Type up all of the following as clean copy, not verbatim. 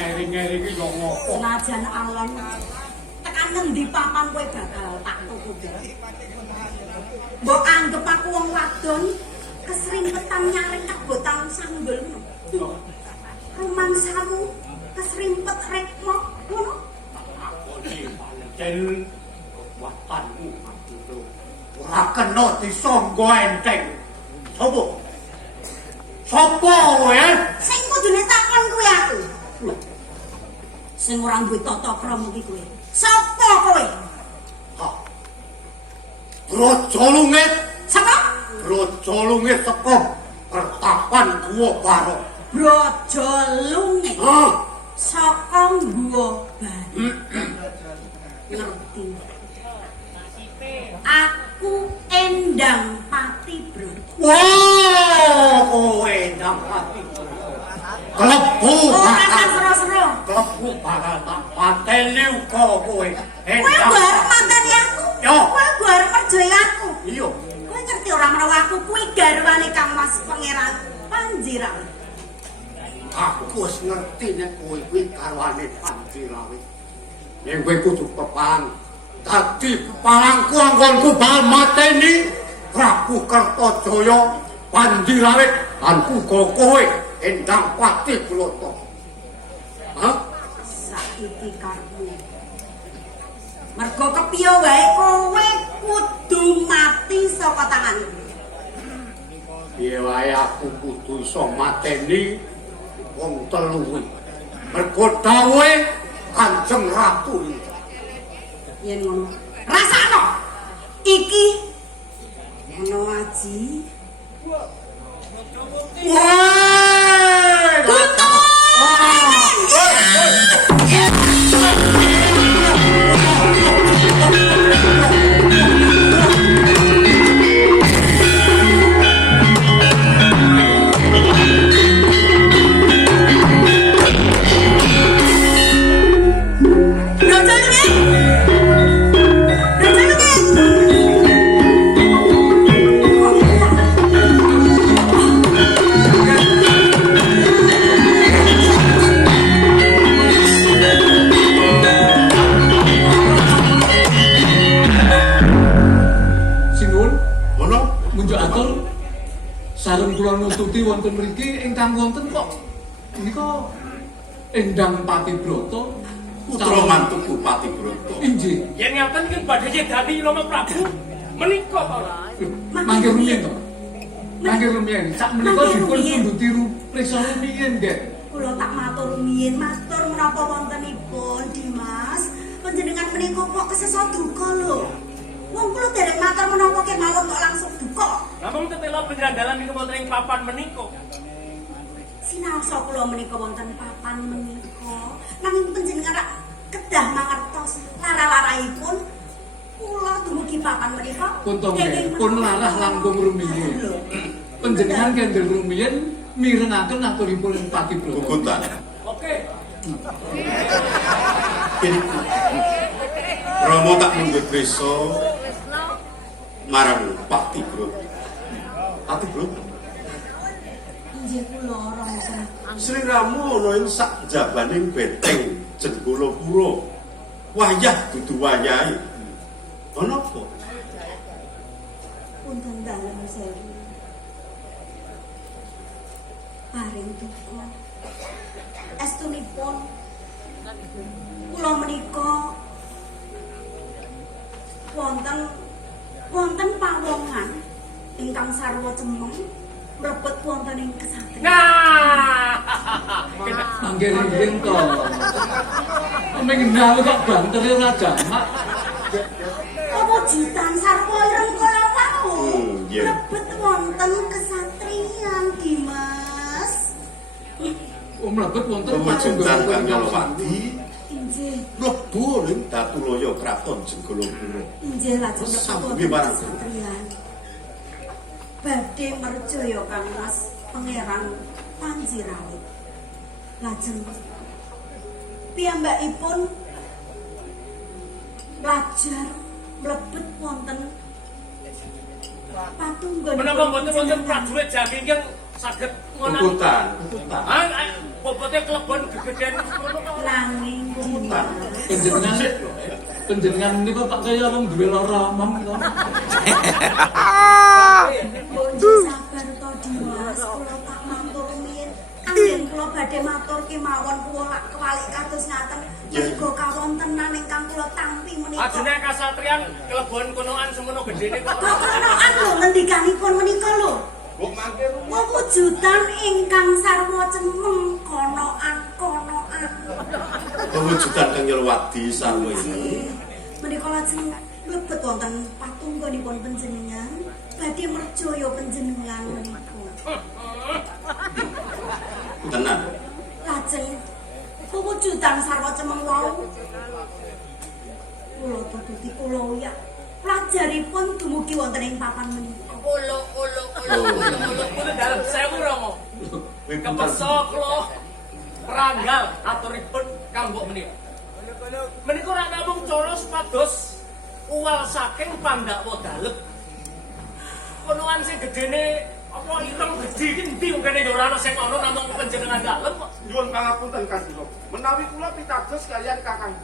ngeri-ngeri iki yo ngopo? Senajan alon tekan ngendi papan kowe bakal tak tuku, Ger. Mbok anggap aku wong wadon kesrimpetan nyaring kabotan sanggulmu. Rumangsamu kesrimpet rekmo ngono. Pancen watanmu itu ora kena disangga enteng. Sopo kowe? Sing kudune takon kuwi aku. Sing ora duwe tata krama iki kowe. Sapa kowe? Raja Lungit. Sapa? Raja Lungit teko Kertapan Guwa Barok. Raja Lungit. Saka Guwa Barok. Ngerti. Aku Endang Pati Broto. Wah, kowe Endang Pati Broto. Klebu bakal seru-seru. Klebu bakal tak pateni uga kowe. Kowe bareng manteni aku. Yo. Kowe bareng merjaya aku. Iya. Kowe ngerti ora menawa aku kuwi garwane Kang Mas Pangeran Panjirawi. Aku wis ngerti nek kowe kuwi garwane Panjirawi. Nek kowe kudu pepalang. Dadi pepalangku anggonku bakal mateni Prabu Kertajaya Panjirawi lan uga kowe Endang Pati Broto. Saiki karepmu. Mergo kepiye wae kowe kudu mati saka tanganku. Piye wae aku kudu iso mateni wong telu kuwi. Mergo dawuhe Kanjeng Ratu. Yen ngono, rasakno. Iki ngono aji. Wah! Tutup! Sareng kula nututi wonten mriki ingkang wonten kok menika Endang Pati Broto putra mantuku Pati Broto. Inggih. Yen ngaten iki badhe dadi Rama Prabu menika to. Mangke rumiyin to. Mangke rumiyin. Sak menika dipun tunduti priksa rumiyin, Nggih. Kula tak matur rumiyin, matur menapa wontenipun, Dimas. Panjenengan menika kok kesesa duka lho. Wong kula dereng matur menapa kemawon kok langsung duka. Namung tetela penjanggalan niku wonten ing papan menika. Sinaosa kula menika wonten papan menika, nanging panjenengan rak kedah mangertos lara-laraipun kula dumugi papan menika. Kuntung pun larah langkung rumiyin. Panjenengan kendel rumiyin mirengaken aturipun Pati Broto. Gugutan. Oke. Rama tak mundhut prisa marang Pati Broto. Pati Broto. Inggih kula rangsa. Sri Ramu ana ing sak jabaning beteng Jenggala Pura. Wayah dudu wayahe. Ana apa? Punten dalem sewu. Paring duka. Estunipun kula menika wonten pawongan ingkang sarwa cemeng mlebet wonten ing kesatrian. Nah. Mangke rumiyin to. Mengenal kok bantere ora jamak. Apa jitan sarwa ireng kala wau. Nggih. Mlebet wonten kesatrian, Dimas. Mlebet wonten Pawujudan Kanyalawati Inggih. mlebu ning Datulaya Kraton Jenggala Pura. Inggih lajeng Sambunge marang kesatrian. Badhe merjaya Kang Mas Pangeran Panjirawi. Lajeng piyambakipun pelajar mlebet wonten patunggon. Menapa mboten wonten prajurit Jami ingkang saged ngono. Puputan. Bobotnya kelebon gegedean ngono kok. Nanging Puputan. Penjenengan niku Pak kaya wong duwe lara omong kok. Bonjo sabar to Dimas, kula tak matur rumiyin. Anggen kula badhe matur kemawon kula lak kewalik kados ngaten. Mergo kawontenan ingkang kula tampi menika. Ajene kasatriyan kelebon konoan semono gedene kok. Kok konoan lho ngendikanipun menika lho. Wujudan ingkang sarwa cemeng konoan. Pewujudan kang Yulwadi sarwa ini. Menika lajeng mlebet wonten patunggonipun panjenengan badhe merjaya panjenengan menika. Tenan. Lajeng pewujudan sarwa cemeng wau kula tututi kula uyak pelajaripun dumugi wonten ing papan menika. Olo dalem 1000 Romo. Kepesa kula ranggal aturipun kanggo menika. Menika ora namung cara supados uwal saking Pandhawa dalem. Konoan sing gedene apa ireng gedhe iki endi wong kene ya ora ana sing ana namung panjenengan dalem kok. Nyuwun pangapunten Kasilo. Menawi kula pitados kalian Kakang.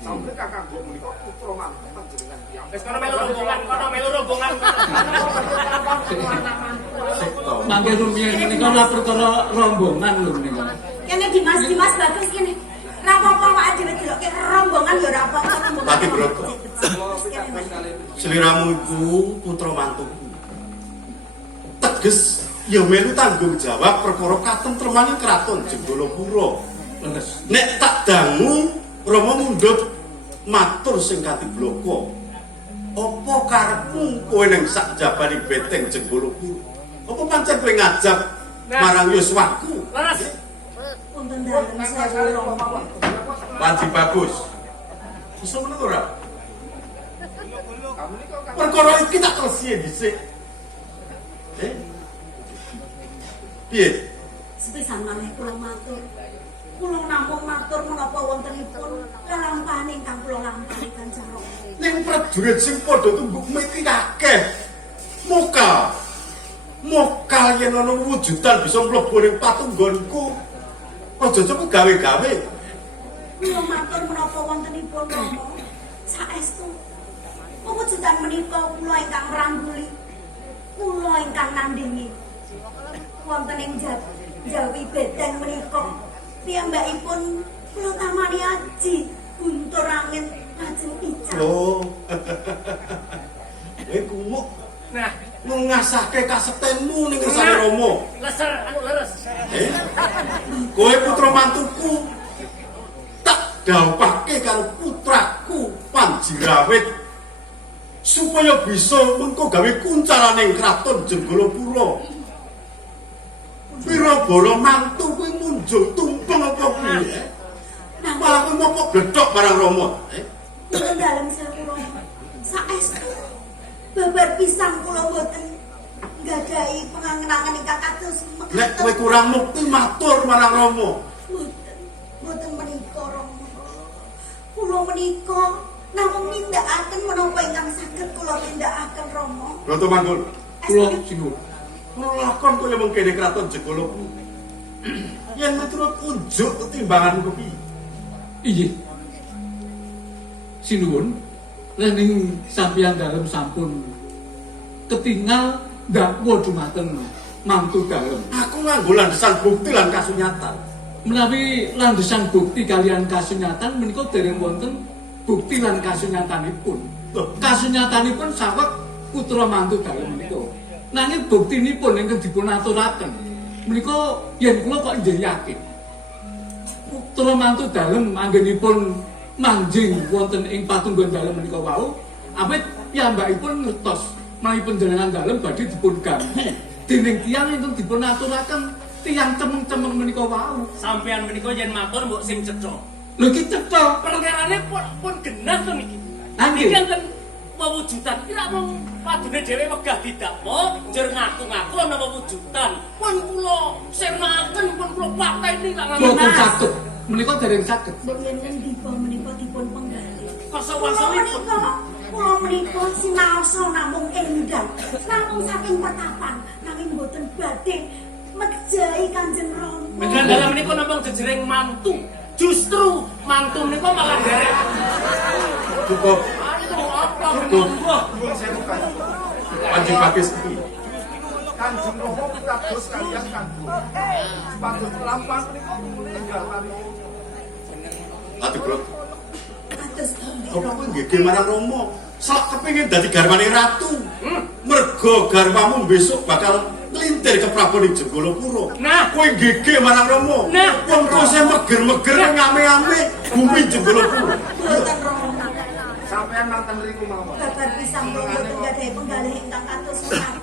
Sampai Kakang menika putra mantu panjenengan tiyang. Wis kono melu rombongan. Mangke rumiyin menika ora perkara rombongan lho menika. Kene Dimas bagus kene. Ra apa-apa wae dhewe delokke rombongan ya ora apa-apa rombongan. Pati Broto. Sliramu iku putra mantuku. Teges ya melu tanggung jawab perkara katentremaning kraton Jenggolopura. Leres. Nek tak dangu Rama mundhut matur sing katiblaka. Apa karepmu kowe ning sak jabaning beteng Jenggolopura? Apa pancen kowe ngajak marang yuswaku? Laras. Punten dalem sewu Romo. Panji bagus. Iso meneng ora? Perkara iki tak resiye dhisik. Piye? Sepisan maneh kula matur. Kula namung matur menapa wontenipun lelampahan ingkang kula lampahi Kanjeng Rama. Ning prajurit sing padha tumbuk iki akeh. Mokal yen ana wujudan bisa mlebu ning patunggonku. Aja cepet gawe-gawe. Kula matur menapa wontenipun Rama. Saestu wujudan menika kula ingkang rangguli. Kula ingkang nandingi. Wonten ing Jawi Beteng menika piyambakipun kula tamani aji guntur angin lajeng ical. Loh. Kumuk Nah, ngasahke kasektenmu ning ngersane Rama. leser leres. Kowe putra mantuku tak dawuhake karo putraku Panjirawit supaya bisa mengko gawe kuncalaning kraton Jenggolopura. Wirabara mantu kuwi munjul tumpeng apa piye? Malah kowe mopok bledhok barang Rama. Kula dalem sewu Rama. Saestu babar pisang kula mboten nggadahi pengangen-angen ingkang kados mekaten. Nek kowe kurang mukti matur marang Rama. Mboten menika Rama. Kula menika namung nindakaken menapa ingkang saged kula tindakaken Rama. Broto Manggul. Kula sinul. Lakon kaya mengkene kraton Jenggolopura. Yen miturut unjuk timbanganmu kepiye? Inggih. Sinuwun, ning sampeyan dalem sampun ketingal dakwa dumateng mantu dalem. Aku nganggo landesan bukti lan kasunyatan. Menawi landesan bukti kalian kasunyatan menika dereng wonten bukti lan kasunyatanipun. Kasunyatanipun saweg putra mantu dalem menika. Nanging buktinipun ingkang dipun aturaken menika yen kula kok nggih yakin. Putra mantu dalem anggenipun manjing wonten ing patunggon dalem menika wau, awit piyambakipun ngertos menawi panjenengan dalem badhe dipun ganggu dening tiyang ingkang dipun aturaken tiyang cemeng-cemeng menika wau. Sampeyan menika yen matur mbok sing cetha. Lho iki cetha. Perkarane pun genah to niki. Nggih. Iki enten wewujudan iki ra mung padune dhewe wegah didakwa njur ngaku-ngaku ana wewujudan. Pun kula sirnaken pun kula pateni lak Mboten saged. Menika dereng saged. Mbok yen ngendika menika dipun penggali. Kasa-wasane Menika Kula menika sinaosa namung enggal, namung saking petapan, nanging mboten badhe mejahi Kanjeng Rama. Medan dalam menika namung jejering mantu. Justru mantu menika malah derek. Cukup. Mantu apa Cukup. menunggu? Nuwun sewu Kanjeng. Panjang kakek sepi. Kanjeng Rama pitados kaliyan Kanjeng. Supados lampah menika enggal kali. Aduh, Bro. Kados pundi Apa Rama? kowe nggih marang Rama? Sak kepengin dadi garwane ratu. Mergo garwamu besok bakal nglintir ke Prabu ning Jenggolopuro. Nah. Kowe nggih marang Rama. Nah. Wong kose meger-meger ngame-ame bumi Jenggolopuro. Mboten Rama. Sampeyan manten mriku mawon. Babar pisang kula mboten gadhahi penggalih ingkang kados menawi.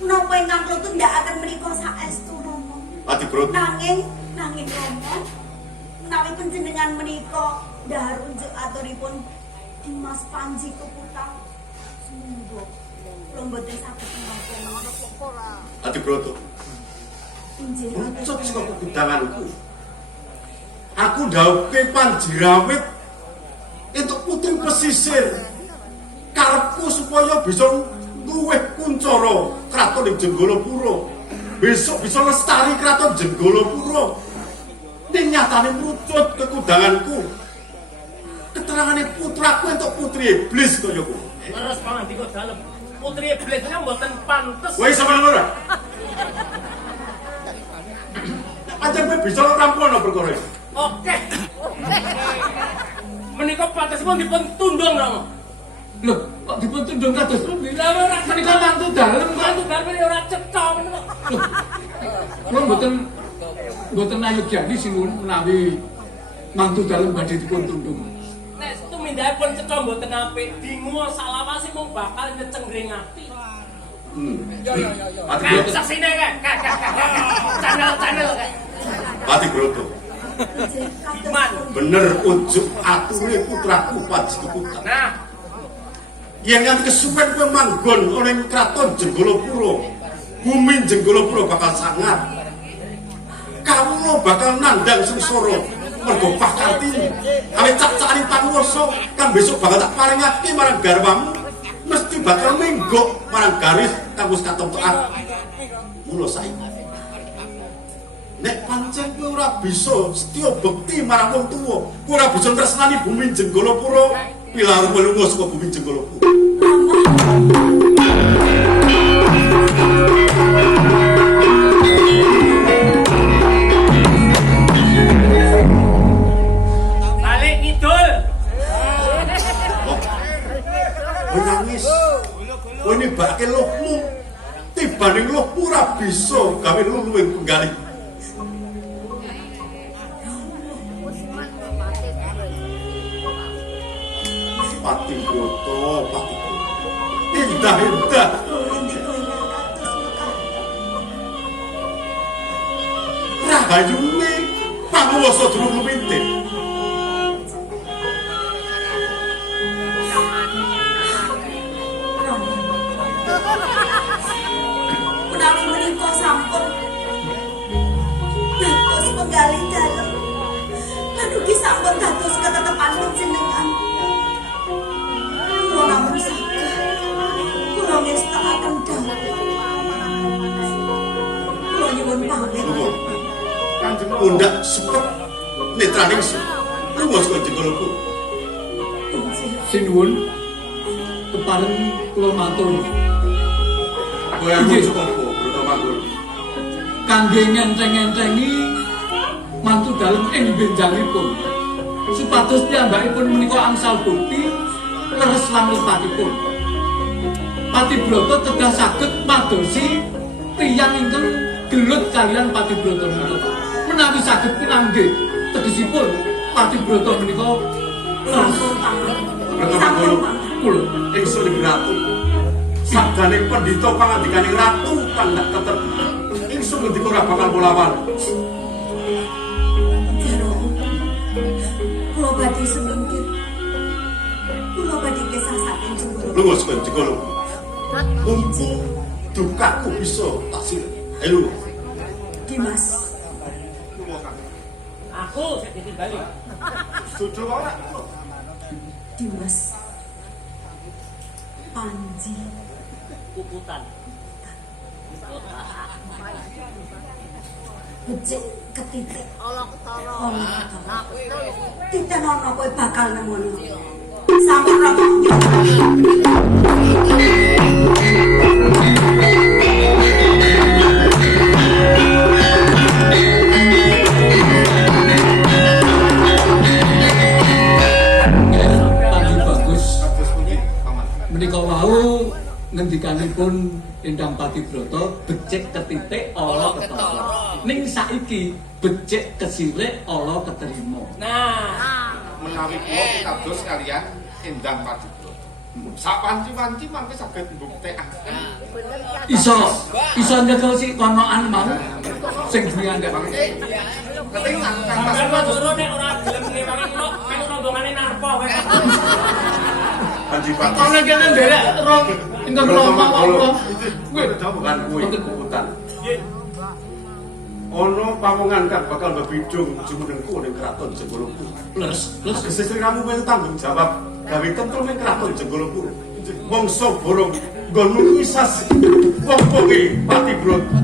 Menapa ingkang kula tindakaken menika saestu Rama. Ati, Bro. Nanging Rama menawi panjenengan menika dhahar unjuk aturipun Dimas Panji Keputang sumangga kula mboten saged menapa. Ati, Bro. Injih Ucut saka kudanganku. Aku ndhawuhke Panjirawit entuk putri pesisir. Karepku supaya bisa luwih kuncara kraton ing Jenggolopuro. Besok bisa lestari kraton Jenggolopuro. Ning nyatane mrucut ke kudanganku. Keterangane putraku entuk putri iblis kaya kowe. Terus pangandika dalem. Putri iblisnya mboten pantes. Kowe sampeyan ora? Aja kowe bisa rampungno perkara iki. Oke. Menika pantesipun dipun tundung Rama. Lho, kok dipun tundung kados pundi? Lah ora Menika mantu dalem kok. mantu dalem ora cetha menika. Kula mboten ayugyani sinuwun menawi mantu dalem badhe dipun tundung. Nek tumindakipun cetha mboten apik, dingu salawasipun bakal nyecenggringati. Ati Kayak Broto. sasine kae. Channel kae. Ati Broto. injih kados Man. pundi. Bener ujuk ature putraku Panji Keputang. Nah, Yen nganti kesuwen kowe manggon ana ing kraton Jenggolopuro, bumi Jenggolopuro bakal sangat. Kawula bakal nandhang sengsara mergo Pakartini. Awit cak-cakane panguwasa kang besok bakal tak paringake marang garwamu, mesti bakal menggok marang garis kang wis katontokan. Mula saiki nek pancen kowe ora bisa setya bekti marang wong tuwa, kowe ora bisa tresnani bumi Jenggolopuro, pilar melunga saka bumi Jenggolopuro. balik ngidul. Menangis. Kowe nibake luhmu. Tibaning luhmu ora bisa gawe luwih penggalih. Pati Broto, Pati Broto. Indah-indah. Ngendika ingkang kados mekar. Rahayune panguwasa durung lumintir. Menawi menika sampun dados penggalih dalem lan ugi sampun dados ketetepan panjenengan. Kula namung saged kula ngestakaken dawuh. Kula nyuwun pamit. Lunga. Pundak sepet netraning lunga saka Jenggolopuro. Injih. Sinuwun kepareng kula matur Kowe aku cukup Broto manggon. kangge ngenteng-entengi mantu dalem ing benjalipun supados piyambakipun menika angsal bukti leres lan lepatipun. Pati Broto kedah saged madosi tiyang ingkang gelut kalian Pati Broto menika. Menawi saged pinanggih tegesipun Pati Broto menika leres. Sampun pamit. Broto Sampun manggon. pamit. Kula Ingsun ing ratu. Sakjane pendhita pangandikaning ratu kang tak tetep. Ingsun ngendika ora bakal bola-bali. Jero. Kula badhe semingkir. Kula badhe kesah saking Jenggolopuro. Lunga saka Jenggolopuro. Mumpung dukaku bisa tak sirah. Ayo. Dimas. Aku sing ditinggali. Setuju ora? Dimas. Panji. Puputan. Becik ketitik ala ketara. Titen ana kowe bakal nemoni. Sampe rokok. Menika wau ngendikanipun Endang Patibrata becik ketitik ala ketara. Ning saiki becik kesilik ala keterima. Nah, menawi kula pitados kalian Endang Patibrata. Sapanci-panci mangke saged mbuktekaken Iso nyekel si konoan mau sing duwe andek. ketingan Kang sampeyan Mas. loro nek ora gelem ngewangi kula melu rombongane narpa wae. Panji Pak. Kono kene nderek rong engko kelompok apa. Kuwi bukan kuwi puputan. Ono pawongan kang bakal bebidung jumenengku ning kraton Jenggolopuro. Plus Gesestri kamu melu tanggung jawab gawe tentrem ning kraton Jenggolopuro. Mongso borong nggonmu kuwi sasi. Wong-wonge Patibrata.